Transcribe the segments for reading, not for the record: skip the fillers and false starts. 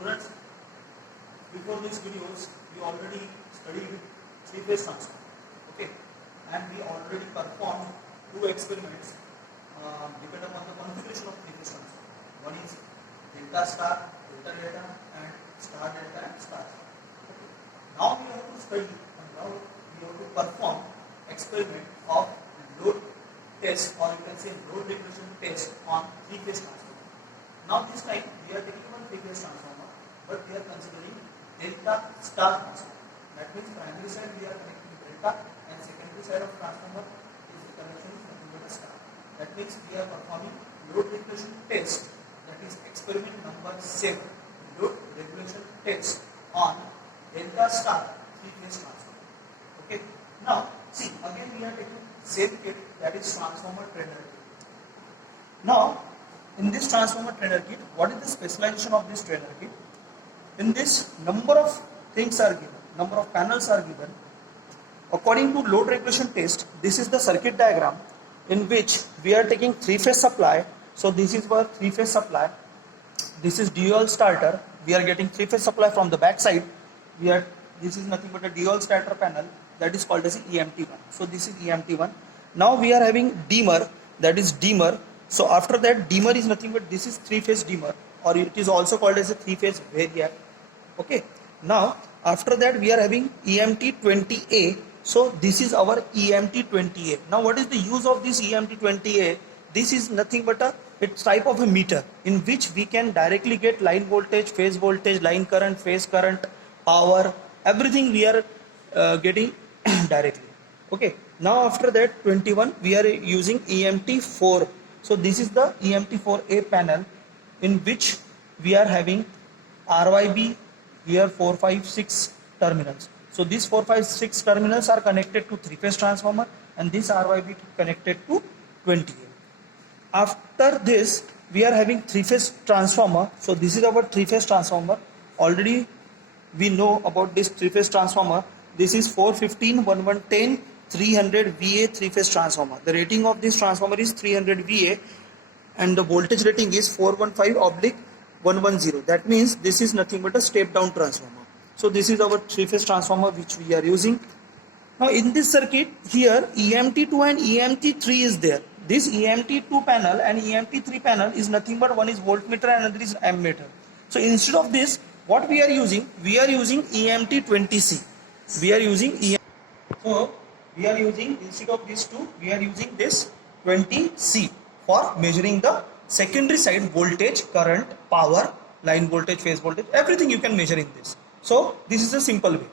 Students, before these videos, we already studied three-phase transformer, okay, and we already performed two experiments depending on the configuration of three-phase transformer. One is delta star, delta delta, and star delta and star. Okay. Now we have to study and now we have to perform experiment of load test, or you can say load regression test on three-phase transformer. Now this time we are taking one three-phase transformer, but we are considering delta star transformer. That means primary side we are connecting delta and secondary side of transformer is the connection with the star. That means we are performing load regression test, that is experiment number 7, load regulation test on delta star three-phase transformer. Okay. Now see, again we are taking same kit, that is transformer trainer kit. Now in this transformer trainer kit, what is the specialization of this trainer kit? In this, number of things are given, number of panels are given. According to load regulation test, this is the circuit diagram in which we are taking three-phase supply. So this is our three-phase supply. This is dual starter. We are getting three-phase supply from the back side. This is nothing but a dual starter panel, that is called as EMT1. So this is EMT1. Now we are having dimmer, that is dimmer. So after that, dimmer is nothing but this is three-phase dimmer, or it is also called as a three-phase variac. Okay. Now after that we are having EMT20A. So this is our EMT20A. Now what is the use of this EMT20A? This is nothing but it's type of a meter in which we can directly get line voltage, phase voltage, line current, phase current, power, everything we are getting directly. Okay. Now after that 21 we are using EMT4. So this is the EMT4A panel in which we are having RYB, we have 4, 5, 6 terminals. So these 4, 5, 6 terminals are connected to three-phase transformer and this RYB connected to 20A. After this we are having three-phase transformer. So this is our three-phase transformer. Already we know about this three-phase transformer. This is 415, 1110, 300 VA three-phase transformer. The rating of this transformer is 300 VA and the voltage rating is 415/110. That means this is nothing but a step down transformer. So this is our three-phase transformer which we are using. Now in this circuit here EMT2 and EMT3 is there. This EMT2 panel and EMT3 panel is nothing but one is voltmeter and another is ammeter. So instead of this, what we are using? We are using EMT20C. We are using instead of these two, we are using this 20C for measuring the secondary side voltage, current, power, line voltage, phase voltage, everything you can measure in this. So this is a simple way.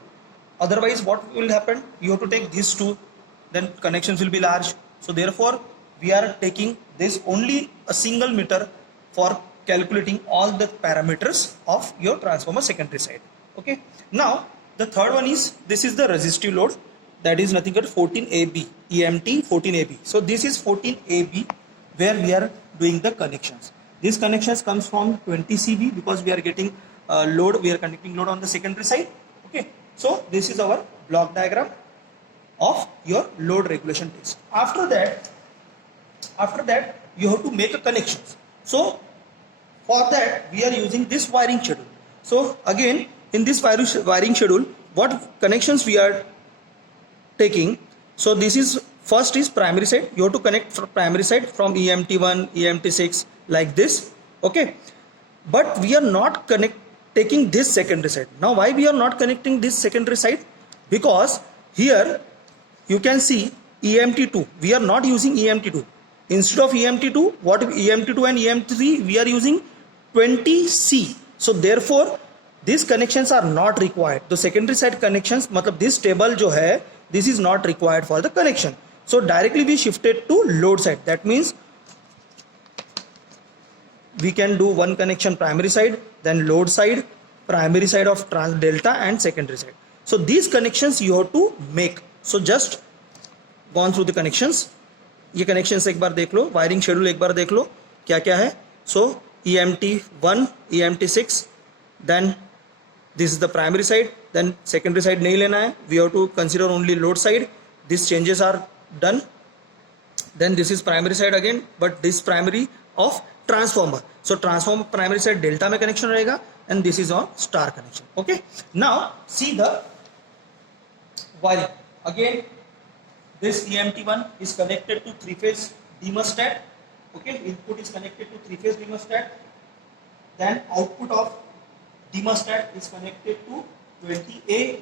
Otherwise what will happen? You have to take these two, then connections will be large. So therefore we are taking this only a single meter for calculating all the parameters of your transformer secondary side. Okay. Now the third one is, this is the resistive load, that is nothing but 14AB, EMT 14AB. So this is 14AB where we are doing the connections. These connections comes from 20CB because we are getting load, we are connecting load on the secondary side. Okay. So this is our block diagram of your load regulation test. After that you have to make a connections. So for that we are using this wiring schedule. So again in this wiring schedule, what connections we are taking? So this is, first is primary side. You have to connect from primary side from EMT1, EMT6 like this. Okay. But we are not taking this secondary side. Now why we are not connecting this secondary side? Because here you can see EMT2. We are not using EMT2. Instead of EMT2, what EMT2 and EMT3 we are using 20C. So therefore these connections are not required. The secondary side connections, matlab this table jo hai, this is not required for the connection. So directly we shifted to load side. That means we can do one connection primary side, then load side, primary side of delta and secondary side. So these connections you have to make. So just gone through the connections. ये connections एक बार देख लो, wiring schedule एक बार देख लो क्या क्या है. So EMT1, EMT6, then this is the primary side, then secondary side नहीं लेना है. We have to consider only load side. These changes are done. Then this is primary side again, but this primary of transformer. So transformer primary side delta में connection रहेगा and this is on star connection. Okay. Now see the wiring. Again, this EMT1 is connected to three-phase thermostat. Okay, input is connected to three-phase thermostat. Then output of thermostat is connected to 20A.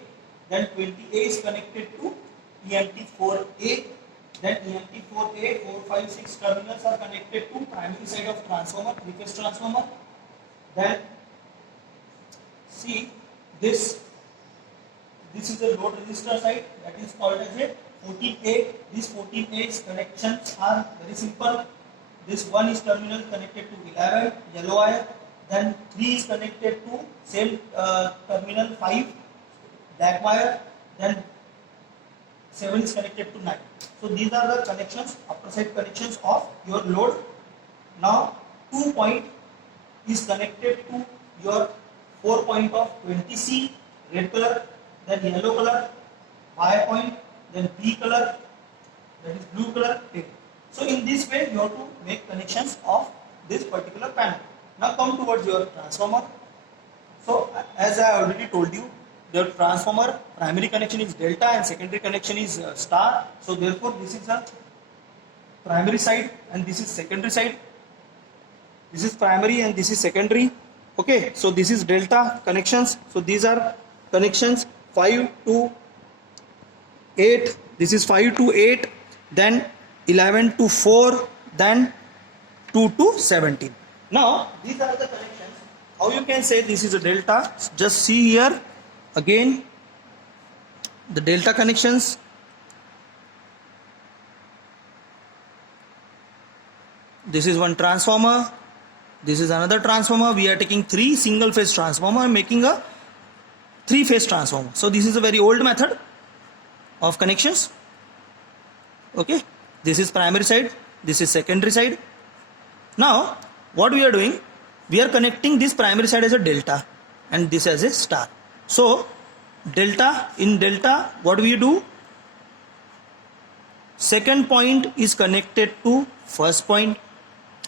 Then 20A is connected to EMT4A. Then EMT4A, 4, 5, 6 terminals are connected to primary side of transformer, three-phase transformer. Then see this is the load resistor side, that is called as a 14A. These 14A's connections are very simple. This one is terminal connected to 11, yellow wire. Then 3 is connected to same terminal 5, black wire. Then 7 is connected to 9. So these are the connections, upper side connections of your load. Now 2 point is connected to your 4 point of 20C, red color, then yellow color, Y point, then B color, that is blue color. So in this way you have to make connections of this particular panel. Now come towards your transformer. So as I already told you, the transformer primary connection is delta and secondary connection is star. So therefore this is a primary side and this is secondary side. This is primary and this is secondary. Okay, so this is delta connections. So these are connections 5 to 8. This is 5 to 8, then 11 to 4, then 2 to 17. Now these are the connections. How you can say this is a delta? Just see here again the delta connections. This is one transformer. This is another transformer. We are taking 3 single phase transformer and making a 3-phase transformer. So this is a very old method of connections. Okay, this is primary side, this is secondary side. Now what we are doing, we are connecting this primary side as a delta and this as a star. So delta, in delta what we do, second point is connected to first point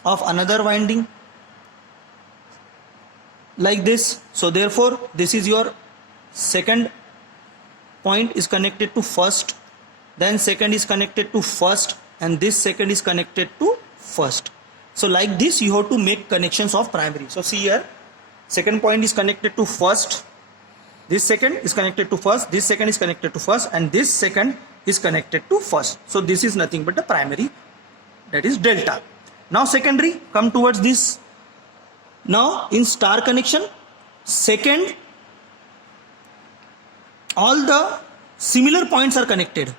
of another winding like this. So therefore this is your second point is connected to first, then second is connected to first, and this second is connected to first. So like this you have to make connections of primary. So see here, second point is connected to first, this second is connected to first, this second is connected to first, and this second is connected to first. So this is nothing but the primary, that is delta. Now secondary, come towards this. Now in star connection, second, all the similar points are connected.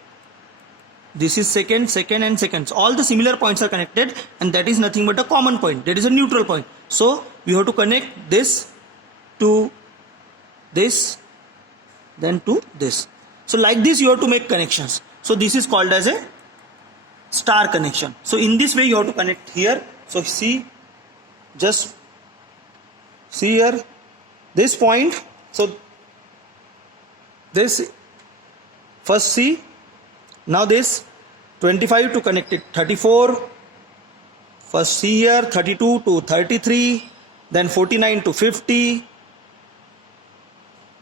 This is second, second and second. All the similar points are connected and that is nothing but a common point. That is a neutral point. So we have to connect this to this, then to this. So like this you have to make connections. So this is called as a star connection. So in this way you have to connect here. So see, just see here, this point. So this first see, now this 25 to connect it 34, first see here 32 to 33, then 49 to 50,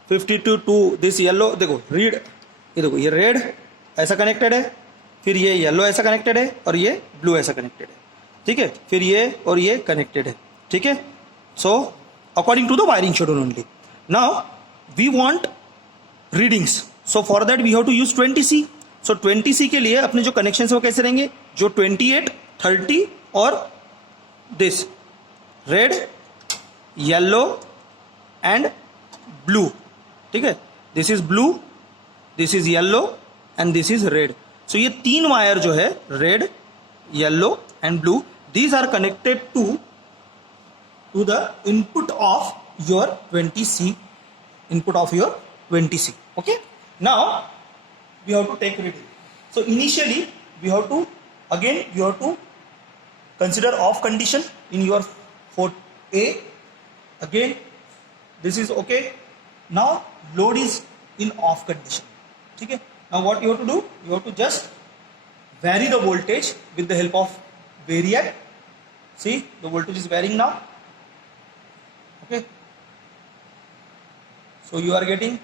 52 to this yellow. देखो read, ये देखो ये red ऐसा connected है, फिर ये yellow ऐसा connected है और ये ब्लू ऐसा कनेक्टेड है. ठीक है, फिर ये और ये कनेक्टेड है. ठीक है, so according to the wiring schedule only. Now we want readings. So for that we have to use 20C. So 20C के लिए अपने जो कनेक्शन है वो कैसे रहेंगे, जो 28, 30 और this red, yellow and blue. ठीक है, this is blue, this is yellow and this is red. So ये तीन वायर जो है red, yellow and blue, these are connected to the input of your 20C, input of your 20C. Okay, now we have to take reading. So initially we have to, again you have to consider off condition in your 4A. Again this is okay. Now load is in off condition. Okay, now what you have to do, you have to just vary the voltage with the help of variac. See, the voltage is varying now. Okay, so you are getting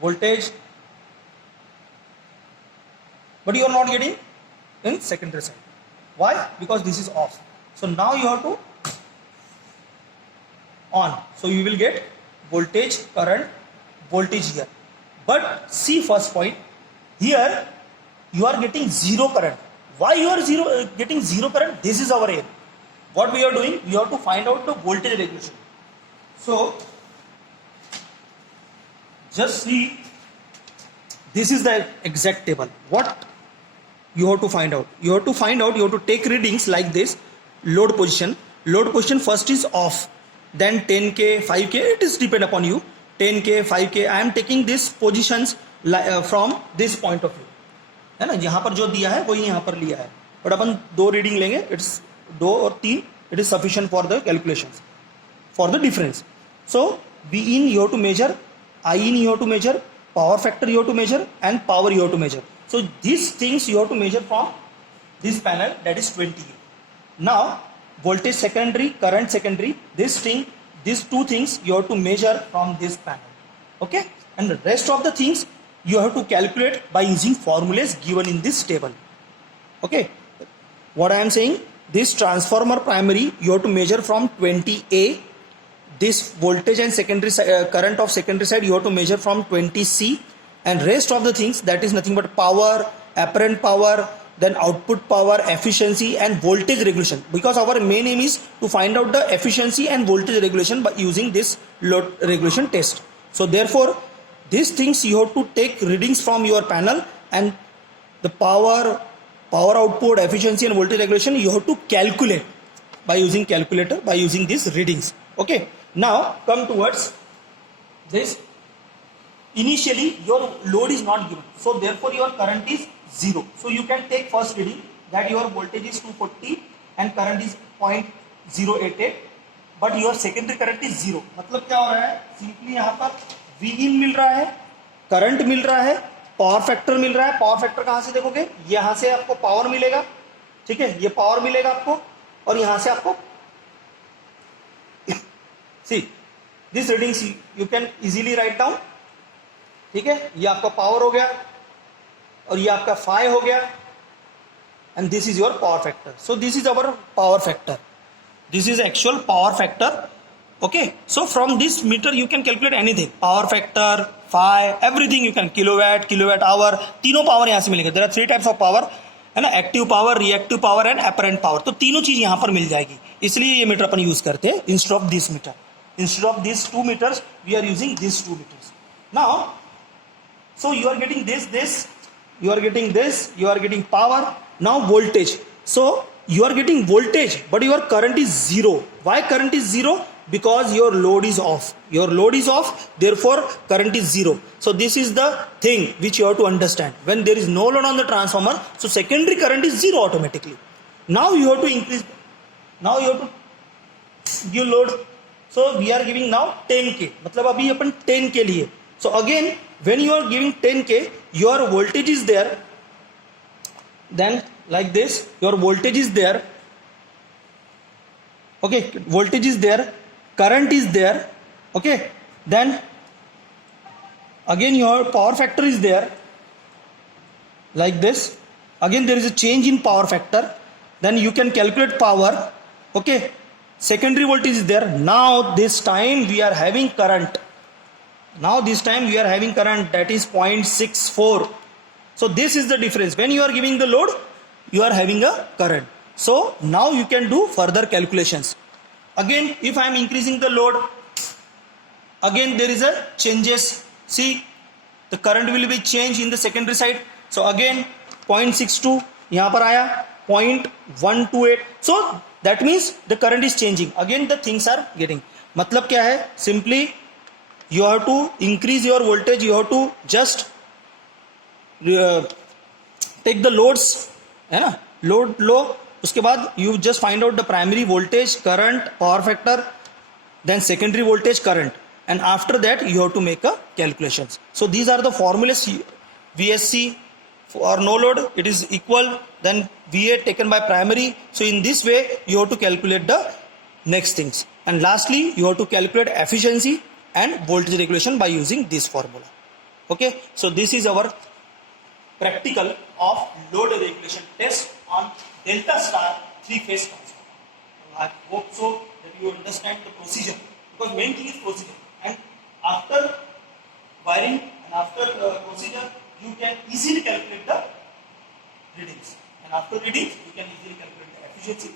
voltage, but you are not getting in secondary side. Why? Because this is off. So now you have to on, so you will get voltage, current, voltage here. But see first point, here you are getting zero current. Why you are getting zero current? This is our aim. What we are doing, we have to find out the voltage regulation. So just see, this is the exact table. What you have to find out? You have to find out, you have to take readings like this. Load position. Load position first is off. Then 10K, 5K, it is depend upon you. 10K, 5K, I am taking these positions from this point of view. है ना, यहाँ पर जो दिया है वही यहाँ पर लिया है. बट अपन दो रीडिंग लेंगे, इट्स 2 और 3, it is sufficient for the calculations, for the difference. So V in you have to measure, I in you have to measure, power factor you have to measure, and power you have to measure. So these things you have to measure from this panel, that is 20. Now voltage secondary, current secondary, this thing, these two things you have to measure from this panel. Okay, and the rest of the things you have to calculate by using formulas given in this table. Okay, what I am saying, this transformer primary you have to measure from 20A. This voltage and secondary current of secondary side you have to measure from 20C, and rest of the things, that is nothing but power, apparent power, then output power, efficiency, and voltage regulation, because our main aim is to find out the efficiency and voltage regulation by using this load regulation test. So therefore these things you have to take readings from your panel, and the power output, efficiency, and voltage regulation you have to calculate by using calculator, by using these readings. Okay, now come towards this. Initially your load is not given, so therefore your current is 0. So you can take first reading that your voltage is 240 and current is 0.088, but your secondary current is 0. मतलब क्या हो रहा है, simply यहाँ पर V in मिल रहा है, current मिल रहा है, पावर फैक्टर मिल रहा है. पावर फैक्टर कहाँ से देखोगे, यहाँ से आपको पावर मिलेगा, ठीक है, ये पावर मिलेगा आपको, और यहाँ से आपको see this readings you can easily write down. ठीक है, ये आपका पावर हो गया और ये आपका फाई हो गया, and this is your power factor. So this is our power factor, this is actual power factor. Okay, so from this meter you can calculate anything, power factor, phi, everything you can, kilowatt, kilowatt hour, तीनों power यहाँ से मिलेगा. There are 3 types of power, है ना, active power, reactive power and apparent power. तो तीनों चीज यहाँ पर मिल जाएगी, इसलिए ये मीटर अपन यूज करते हैं instead of this meter. Instead of this 2 meters we are using these 2 meters. Now so you are getting this, you are getting this, you are getting power. Now voltage, so you are getting voltage but your current is 0. Why current is 0? Because your load is off. Your load is off, therefore current is 0. So this is the thing which you have to understand. When there is no load on the transformer, so secondary current is 0 automatically. Now you have to increase, now you have to give load. So we are giving now 10K, मतलब अभी अपन 10K लिए. So again when you are giving 10K, your voltage is there, then like this, your voltage is there. Okay, voltage is there, current is there. Okay, then again your power factor is there, like this. Again there is a change in power factor, then you can calculate power. Okay, secondary voltage is there. Now this time we are having current, now this time we are having current, that is 0.64. So this is the difference. When you are giving the load, you are having a current. So now you can do further calculations. Again if I am increasing the load, again there is a changes. See, the current will be changed in the secondary side. So again 0.62 यहाँ पर आया, 0.128. So that means the current is changing. Again the things are getting, मतलब क्या है, simply you have to increase your voltage, you have to just take the loads, है ना, load लो, उसके बाद you just find out the primary voltage, current, power factor, then secondary voltage, current, and after that you have to make a calculations. So these are the formulas. VSC for no load, it is equal, then VA taken by primary. So in this way you have to calculate the next things. And lastly, you have to calculate efficiency and voltage regulation by using this formula. Okay, so this is our practical of load regulation test on delta star 3-phase transformer. I hope so that you understand the procedure, because main thing is procedure, and after wiring and after procedure you can easily calculate the readings, and after readings you can easily calculate the efficiency